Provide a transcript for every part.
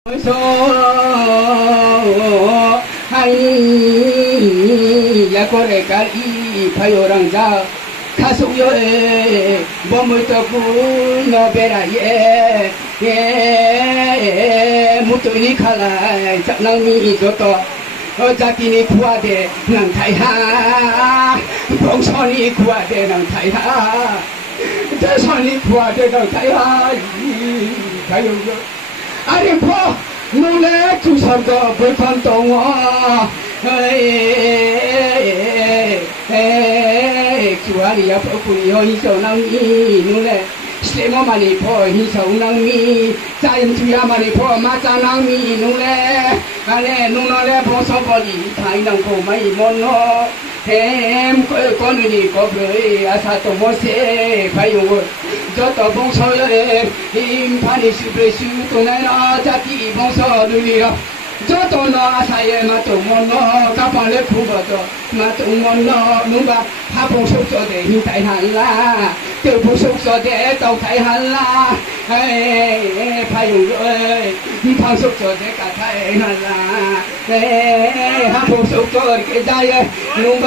so hai ya kore kali payorang ja kasuk yo bomu to ku no bera ye mutu ni khala chaknang mi jo to jati ni khua de nang thai ha bong so ni khua de nang thai ha de so ni khua de nang thai ha payo yo 아니 뭐 놀래 주선도 불판동어 주아리야 뽀꾸리 희소낭미 놀래 시모마니 포 희소낭미 자연주야마니 포 마자낭미 놀래 안에 눈놀래 보소버리 타이낭고 마이 못노 햄 꼬누니 꼬브리 아사토 모세 바이오 저도 봉서에 임판이 시브레시 또나라 자기 봉서 누리라 저도 나사에 마도 못노 가판레 부버도 마도 못노 누가 하봉 속소대 힘타이 할라 그 부속소대 또타이 할라 에이 파용에 임판 속소대 가타이 할라 에이 하봉 속소 계자에 누가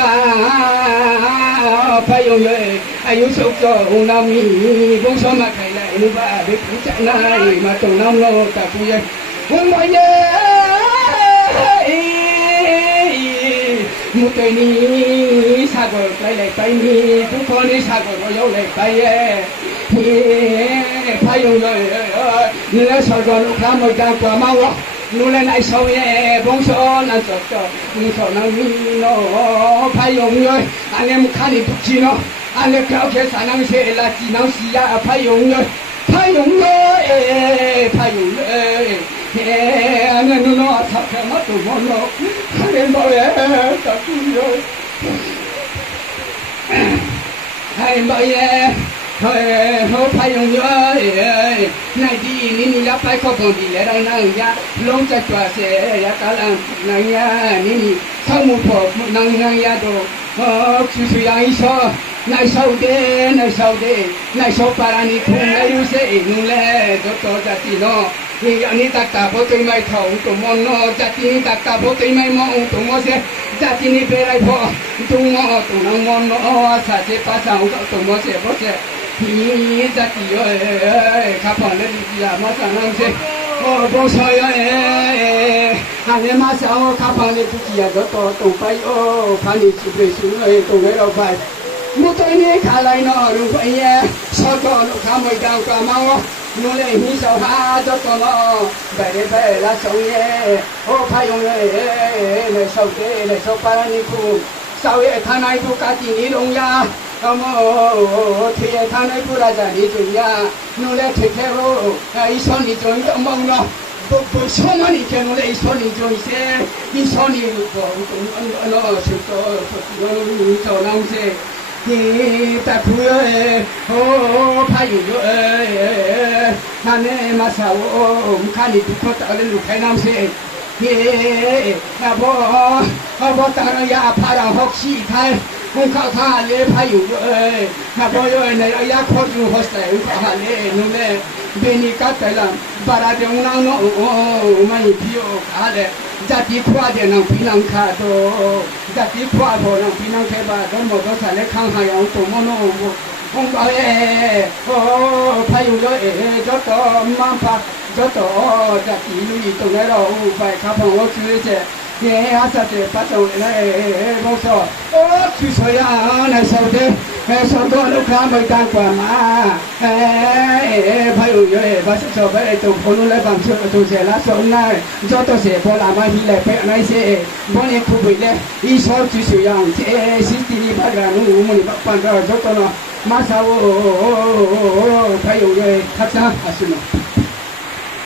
파용에 아유 속소 오남이 봉서마 가이라 누가 베푸잖아이 마도 남노 따부에 엄마예 무더니 사골 빨래 빨리 두번이 사골 요래 빨래 파용요 누나 설거는 감을 담고 마워 누나 나이 서에 봉선 안 썼어 봉선은 미노 파용요 안에 칸이 붙지노 안에 그렇게 사랑세 라지나시야 파용요 파용요 안에 누나 사카마도 몰라 안에 뭐에 따꾸요 안에 뭐에 파용요 나이디 니니 야파이 코본디레랑 나야 롱자좌세 야깔랑 나야 니니 사무포 나야도 주수양이서 나이사우데 나이사우파라니 쿵나유세 누레 도토자티노 ni takta botoi mai thau to monno jati takta botoi mai mo to mose jati ni berai pho to mo to nang monno sa je pa sa to mose bose ni jati yo khapon le ya ma sa nang se o bo so yo ane ma sa o khapon le ti ya to pai o phani chi bre su le to le ro pai mutoi ni khalai no ru pai ye so to lo khamoi dang ka ma o nule hi sao ha cho con nó về là sống ye ô phải用này sau thế này sau para ni khu sau ye thằng này tu cá chỉ ni đông ya thì thằng này tu ra giả ni tu ya nule thế thế ro ý son ni chơi trong mong nó bộ số mà ni cái nule ý son ni chơi se ý son ni nó sự to nó cho nó se thì ta phu ô phải dùng 하네 마사오 칸이 두코타를 루카이남세 예 아버 따라야 파랑 혹시 달 홍카타레 파유 아버요 내야 코주 호스타에 파하네 누네 베니카탈라 바라데웅나노 마이 비오 가레 자티 쿠아데나 비낭카도 자티 쿠아보나 비낭케바 도모도 살레 칸하양 도모노 홍바에 파유요 저도 만파 저도 자기 누이 동네로 우파에 가방을 주제 예 아사데 빠져오네 보소 주소야 나 서대 서도 가면 간과마 파유요 바서 배 또 보는래 밤새 또 제라 손날 저도 세 보라마 힐레 배 나이세 보내 쿠비래 이서 주소야 제 시티니 바라는 우문이 박반다 저도 마사오 파요에 탑사 하시노